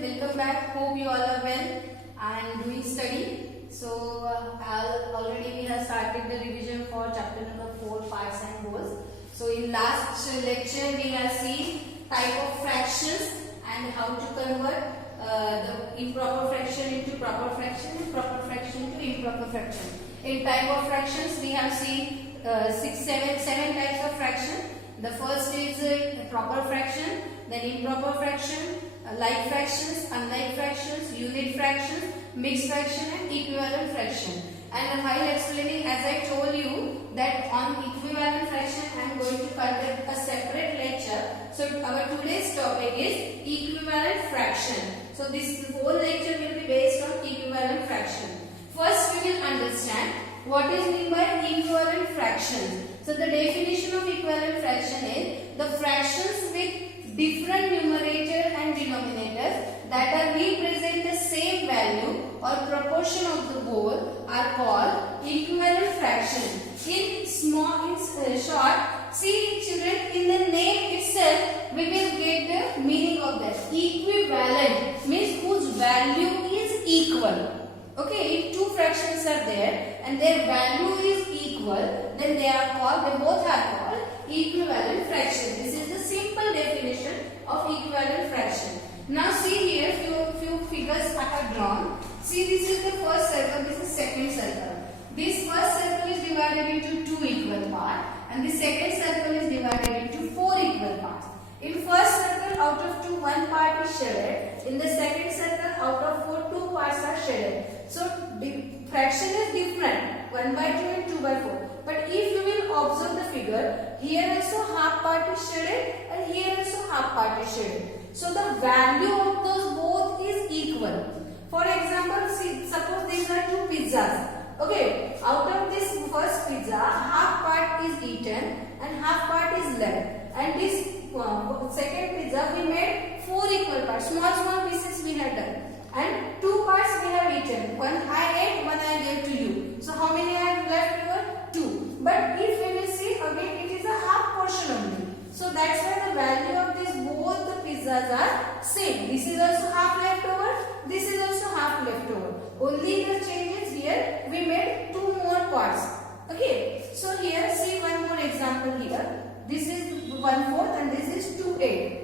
welcome back. Hope you all are well and doing study. So already we have started the revision for chapter number 4, parts and goals. So in last lecture we have seen type of fractions and how to convert the improper fraction into proper fraction and proper fraction to improper fraction. In type of fractions we have seen seven types of fraction. The first is proper fraction, then improper fraction, like fractions, unlike fractions, unit fractions, mixed fraction and equivalent fraction. And while explaining, as I told you that on equivalent fraction I am going to conduct a separate lecture. So our today's topic is equivalent fraction. So this whole lecture will be based on equivalent fraction. First we will understand what is meant by equivalent fraction. So the definition of equivalent fraction is the fractions with different numerator and denominators that are represent the same value or proportion of the whole are called equivalent fraction. In short, see children, in the name itself we will get the meaning of that. Equivalent means whose value is equal. Okay, if two fractions are there and their value is equal, then they both are called equivalent fraction. This is the simple definition of equivalent fraction. Now see here few figures I have drawn. See, this is the first circle, this is second circle. This first circle is divided into two equal parts and the second circle is divided into four equal parts. In first circle, out of two, one part is shaded. In the second circle, out of four, two parts are shaded. So the fraction is different, 1 by 2 and 2 by 4. But if you will observe the figure, here also half part is shaded and here also half part is shaded. So the value of those both is equal. For example, see, suppose these are two pizzas. Okay, out of this first pizza, half part is eaten and half part is left. And this second pizza we made four equal parts, small pieces we had done. And two parts we have eaten. One I ate, one I gave to you. So how many are left over? Two. But if we will see again, it is a half portion only. So that's why the value of this both the pizzas are same. This is also half left over. This is also half left over. Only the change is here we made two more parts. Okay. So here see one more example here. This is 1/4 and this is 2/8.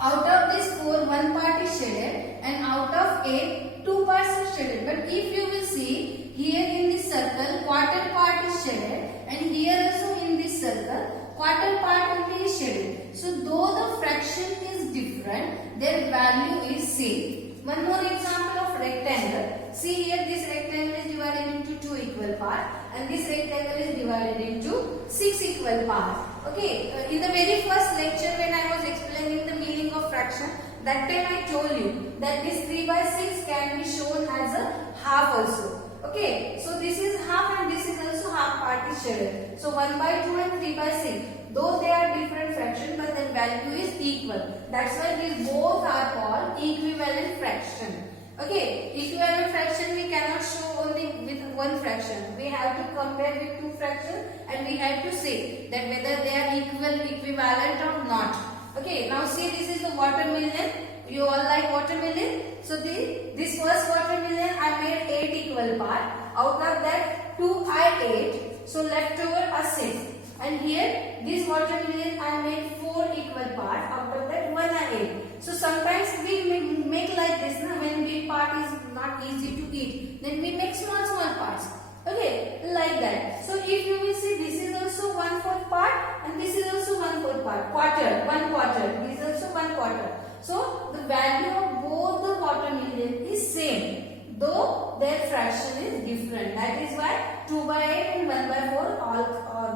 Out of this 4, one part is shaded and out of 8, two parts are shaded. But if you will see, here in this circle, quarter part is shaded and here also in this circle, quarter part only is shaded. So though the fraction is different, their value is same. One more example of rectangle. See here, this rectangle is divided into two equal parts and this rectangle is divided into 6 equal parts. Okay, in the very first lecture when I was explaining the meaning of fraction, that time I told you that this 3 by 6 can be shown as a half also. Okay, so this is half and this is also half part is shaded. So 1 by 2 and 3 by 6, though they are different fractions but their value is equal. That's why these both are called equivalent fraction. Okay, equivalent fraction we cannot show only with one fraction. We have to compare with two fractions and we have to say that whether they are equivalent or not. Okay, now see, this is the watermelon. You all like watermelon? So this first watermelon I made 8 equal parts. Out of that 2 I ate. So left over are 6. And here this watermelon I made 4 equal parts. Out of that 1 I ate. So sometimes we make like this, when big part is not easy to eat, then we make small parts. Okay, like that. So if you will see, this is also 1/4 part and this is also 1/4 part. Quarter, 1 quarter. This is also 1 quarter. So the value of both the watermelon is same, though their fraction is different. That is why 2 by 8 and 1 by 4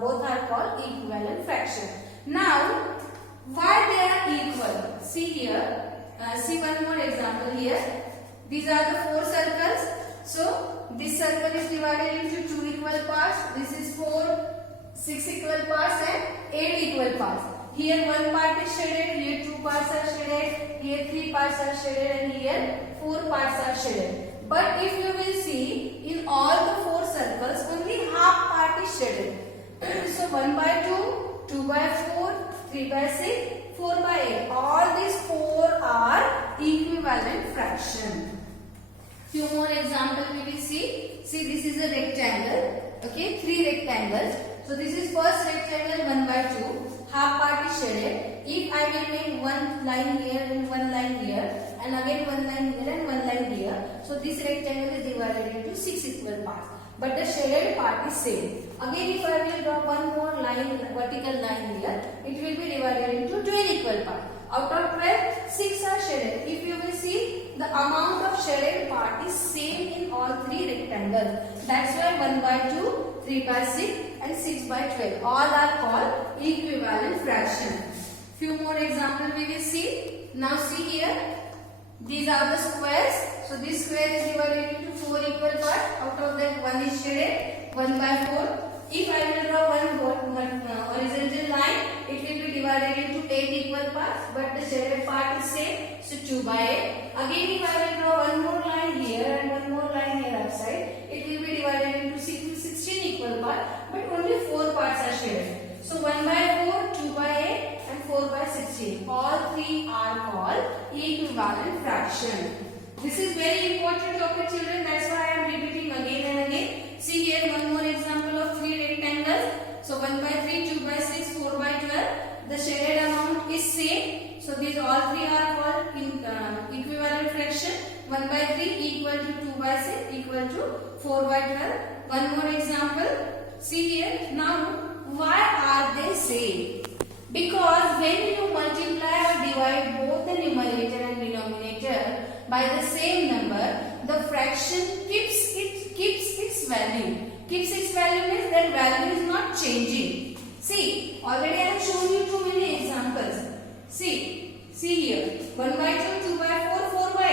both are called equivalent fraction. Now, why they are equal? See here, see one more example here. These are the 4 circles. So this circle is divided into 2 equal parts. This is 6 equal parts and 8 equal parts. Here 1 part is shaded, here 2 parts are shaded, here 3 parts are shaded and here 4 parts are shaded. But if you will see, in all the 4 circles only half part is shaded. So 1 by 2, 2 by 4, 3 by 6, 4 by 8. All these 4 are equivalent few more examples we will see. See, this is a rectangle. Okay, 3 rectangles. So this is first rectangle 1 by 2. Half part is shaded. If I will make one line here and one line here, and again one line here and one line here, so this rectangle is divided into 6 equal parts. But the shaded part is same. Again, if I will draw one more line, vertical line here, it will be divided into 12 equal parts. Out of 12, 6 are shaded. If you will see, the amount of shaded part is same in all 3 rectangles. That's why 1 by 2, 3 by 6 and 6 by 12. All are called equivalent fraction. Few more examples we will see. Now see here. These are the squares. So this square is divided into 4 equal parts. Out of that, 1 is shaded, 1 by 4. If I will draw one horizontal line, it will be divided into 8 equal parts, but the shaded part is same, so 2 by 8. Again, if I will draw one more line here and one more line here outside, it will be divided into 16 equal parts, but only 4 parts are shaded. So 1 by 4, 2 by 8 and 4 by 16. All 3 are called equivalent fraction. This is very important topic, children. That's why I am repeating again and again. See here one more example of 3 rectangles. So 1 by 3, 2 by 6, 4 by 12. The shaded amount is same. So these all 3 are called equivalent fraction. 1 by 3 equal to 2 by 6 equal to 4 by 12. One more example. See here. Now why are they same? Because when you multiply or divide both the numerator and denominator by the same number, the fraction keeps its value. Keeps its value means that value is not changing. See, already I have shown you too many examples. See here, 1 by 2, 2 by 4, 4 by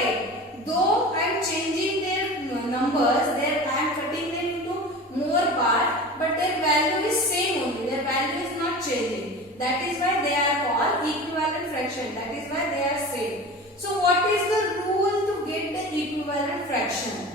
8. Though I am changing their numbers, I am cutting them into more parts, but their value is same only. Their value is not changing. That is why they are called equivalent fraction. That is why they are same. So what is the rule to get the equivalent fraction?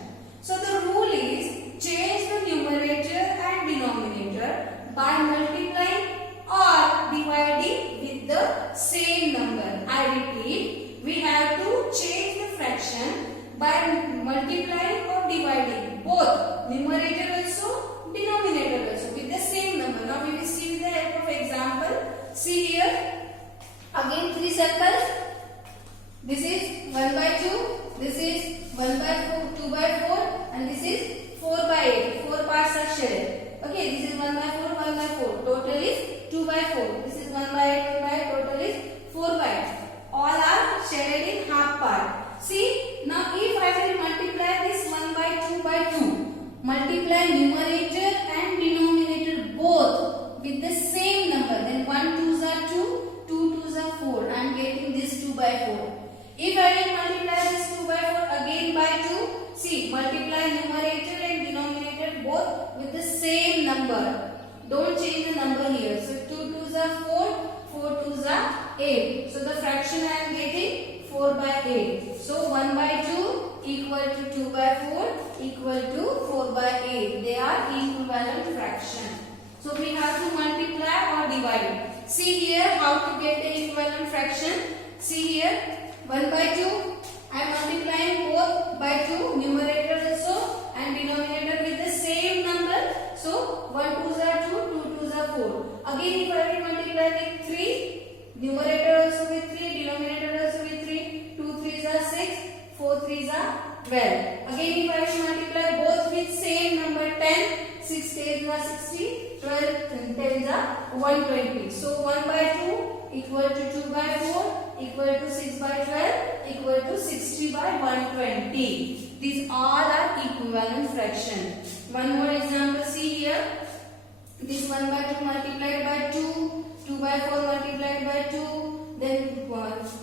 So the rule is change the numerator and denominator by multiplying or dividing with the same number. I repeat, we have to change the fraction by multiplying or dividing both numerator also, denominator also with the same number. Now we will see with the help of example. See here, again 3 circles. This is 1 by 2, this is 1 by 4, 2 by 4 and this is 4 by 8. 4 parts are shaded. Okay, this is 1 by 4, 1 by 4. Total is 2 by 4. This is 1 by 8, 2 by 8. Total is 4 by 8. All are shaded in half part. See, now if I will multiply this 1 by 2 by 2, multiply numerator and denominator both with the same number, then 1 2s are 2, 2 2s are 4. I am getting this 2 by 4. If I will multiply this 2 by 4 again by 2, see, multiply numerator and denominator both with the same number. Don't change the number here. So 2 2s are 4, 4 2s are 8. So the fraction I am getting 4 by 8. So 1 by 2 equal to 2 by 4 equal to 4 by 8. They are equivalent fraction. So we have to multiply or divide. See here how to get the equivalent fraction. See here 1 by 2. I am multiplying both by 2, numerator also and denominator with the same number. So 1 2s are 2, 2 2s are 4. Again if I will multiply with 3, numerator also with 3, denominator also with 3, 2 3s are 6, 4 3s are 12. Again if I will multiply both with same number 10, 6 10s are 60, 12 10s are 120. So 1 by 2 equal to 2 by 4 equal to 6 by 12 equal to 60 by 120. These all are equivalent fraction. One more example, see here. This 1 by 2 multiplied by 2, 2 by 4 multiplied by 2, then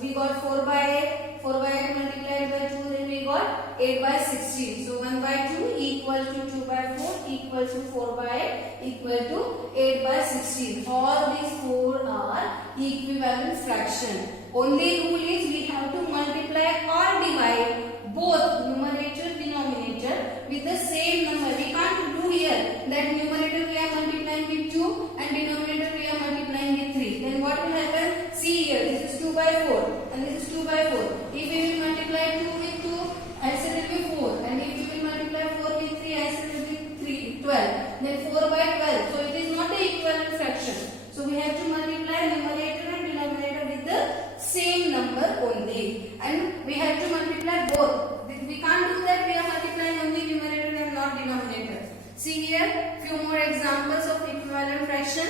we got 4 by 8, 4 by 8 multiplied by 2, then we got 8 by 16. So 1 by 2 equal to 2 by 4 equal to 4 by 8 equal to 8 by 16. All these 4 are equivalent fraction. Only rule is we have to multiply or divide both numerator denominator with the same number. We can't do here that numerator we are multiplying with 2 and denominator we are multiplying with 3. Then what will happen? See here, this is 2 by 4 and this is 2 by 4. If we will multiply 2 with 2, answer will be 4. And if only, and we have to multiply both. We can't do that. We are multiplying only numerator and not denominator. See here, few more examples of equivalent fraction.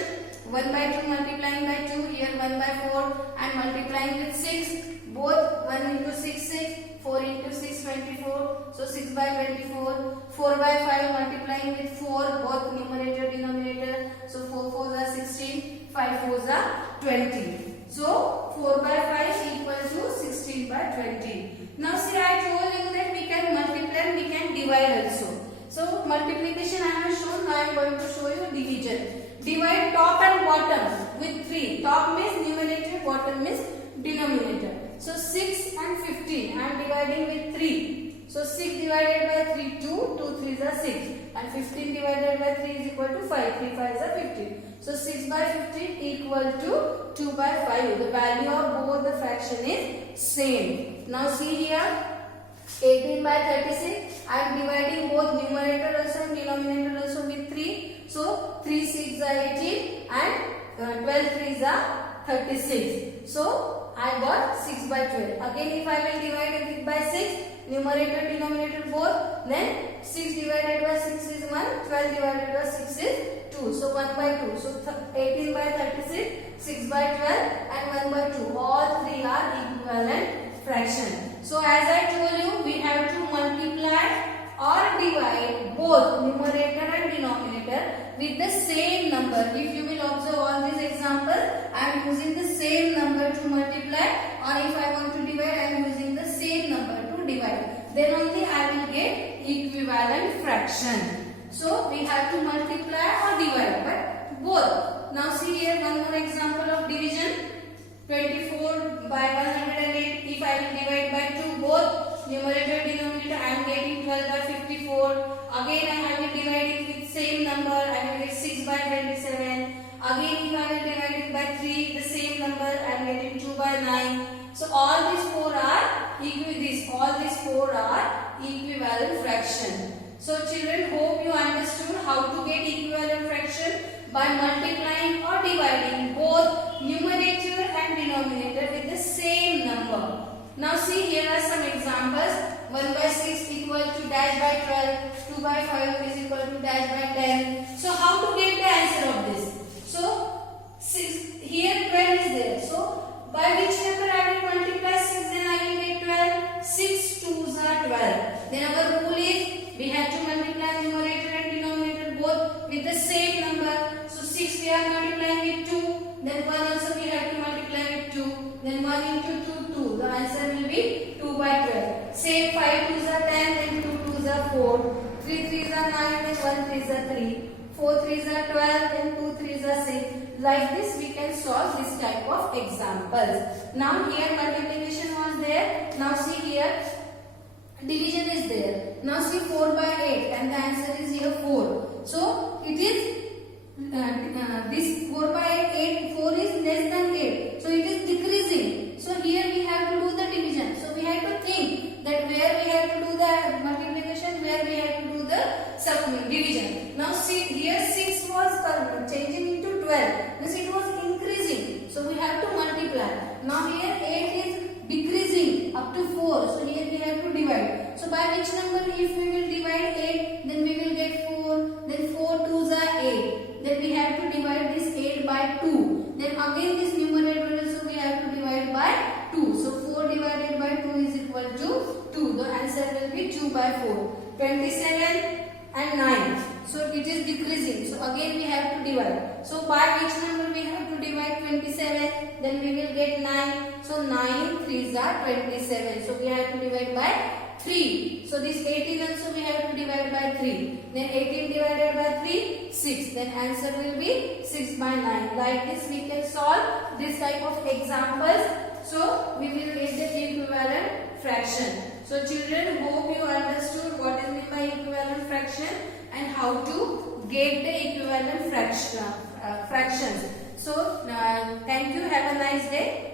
1 by 2 multiplying by 2, here 1 by 4 and multiplying with 6. Both 1 into 6, 6, 4 into 6, 24. So 6 by 24. 4 by 5 multiplying with 4, both numerator, denominator. So 4 4s are 16, 5 4s are 20. So 4 by 5 equal to 16 by 20. Now see, I told you that we can multiply and we can divide also. So multiplication I have shown, now I am going to show you division. Divide top and bottom with 3. Top means numerator, bottom means denominator. So 6 and 15 I am dividing with 3. So 6 divided by 3, 2, 2 3s are 6. And 15 divided by 3 is equal to 5, 3 5s are 15. So 6 by 15 equal to 2 by 5. The value of both the fraction is same. Now see here, 18 by 36, I am dividing both numerator also and denominator also with 3. So 3 6 are 18 and 12 3s are 36. So I got 6 by 12. Again if I will divide it by 6, numerator denominator both, then 6 divided by 6 is 1, 12 divided by 6 is 2. So 1 by 2. So 18 by 36, 6 by 12 and 1 by 2. All three are equivalent fraction. So as I told you, we have to multiply or divide both numerator and denominator with the same number. If you will observe all these examples, I am using the same number to multiply, or if I want to divide, I am using the same number to divide. Then only I will get equivalent fraction. So we have to multiply or divide, but both. Now see here one more example of division. 24 by 108. If I will divide by 2, both numerator denominator, I am getting 12 by 54. Again I will divide it with same number, I will get 6 by 27. Again if I will divide it by 3, the same number, I am getting 2 by 9. So all these four are equivalent fraction. So children, hope you understood how to get equivalent fraction by multiplying or dividing both numerator and denominator with the same number. Now see, here are some examples. 1 by 6 equal to dash by 12, 2 by 5 is equal to dash by 10. So how to get the answer of this? So 6, here 12 is there. So by which number I will multiply 6, then I will get 12. 6 2s are 12. Then our rule is we have to multiply numerator and denominator both with the same number. So 6 we are multiplying with 2. Then 1 also we have to multiply with 2. Then 1 into 2, 2. The answer will be 2 by 12. Same 5 2s are 10, then 2 2s are 4. 3 3s are 9, then 1 3s are 3. 4 3s are 12, then 2 3s are 6. Like this we can solve this type of examples. Now here multiplication was there. Now see here division is there. Now see 4 by 8 and the answer is here 4. So it is this 4 by 8, 4 is less than 8. So it is decreasing. So here we have to do the division. So we have to think that where we have to do the multiplication, where we have to do the division. Now see here 6 was changing into 12. Means it was increasing. So we have to multiply. Now here 8 is decreasing up to 4. So here we have to divide. So by which number if we will divide 8, then we will get 4. Then 4 2s are 8. Then we have to divide this 8 by 2. Then again this numerator also we have to divide by 2. So 4 divided by 2 is equal to 2. The answer will be 2 by 4. 27 and 9. So it is decreasing. So again we have to divide. So by which number we have to divide 27? Then we will get 9. So 9 3s are 27. So we have to divide by 3. So this 18 also we have to divide by 3. Then 18 divided by 3, 6. Then answer will be 6 by 9. Like this we can solve this type of examples. So we will get the equivalent fraction. So children, hope you understood what is meant by equivalent fraction and how to get the equivalent fractions. So thank you. Have a nice day.